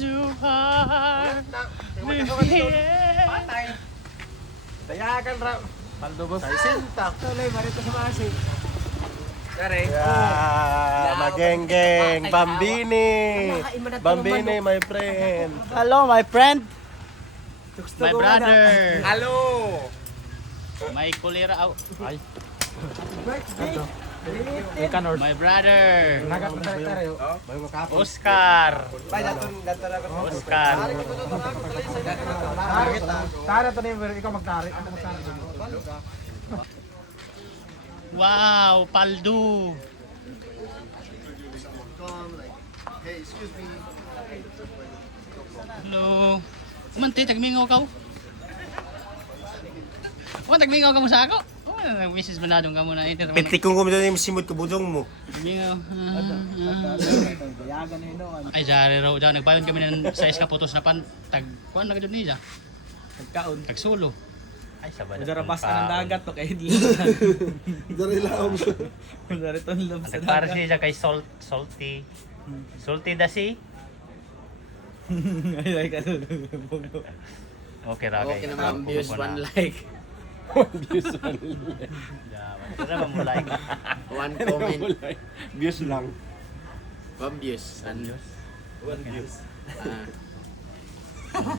so hard. Patay. Dayakan ra. Paldubos. Ay sinta. Tuloy, marito sa masi. Kare. Mageng-geng. Bambini. Bambini, my friend. Hello, my friend. My brother. Hello. May kulira. Ay. Kanor. My brother. Nagat na tayo. Oscar. Bay daton ko. Oscar. Tara to ni ikaw magtari. Ako magtari. Wow, paldo. Hello. Manti, tagmingaw ka. Tagmingaw ka mo sa ako. Mrs. Banadong ka muna. Piti kong kumita yung simot ko budong mo. Tagmingaw. Dayagan na ino. Ay, jari raw. Nagpayon kami ng size kaputos na pan. Kuan na gano'n niya. Nagkaon. Tagsulo. Ay, sabay. Darabas ka ng dagat to kay Hidli. Dari laom. Dari tonlob sa Nagpara dagat. siya kay salty. Salty da si. Ay, ka. Okay ra kay. Okay naman views one like. Kira ba mo like? One comment. Views lang. One views. One views. Ah.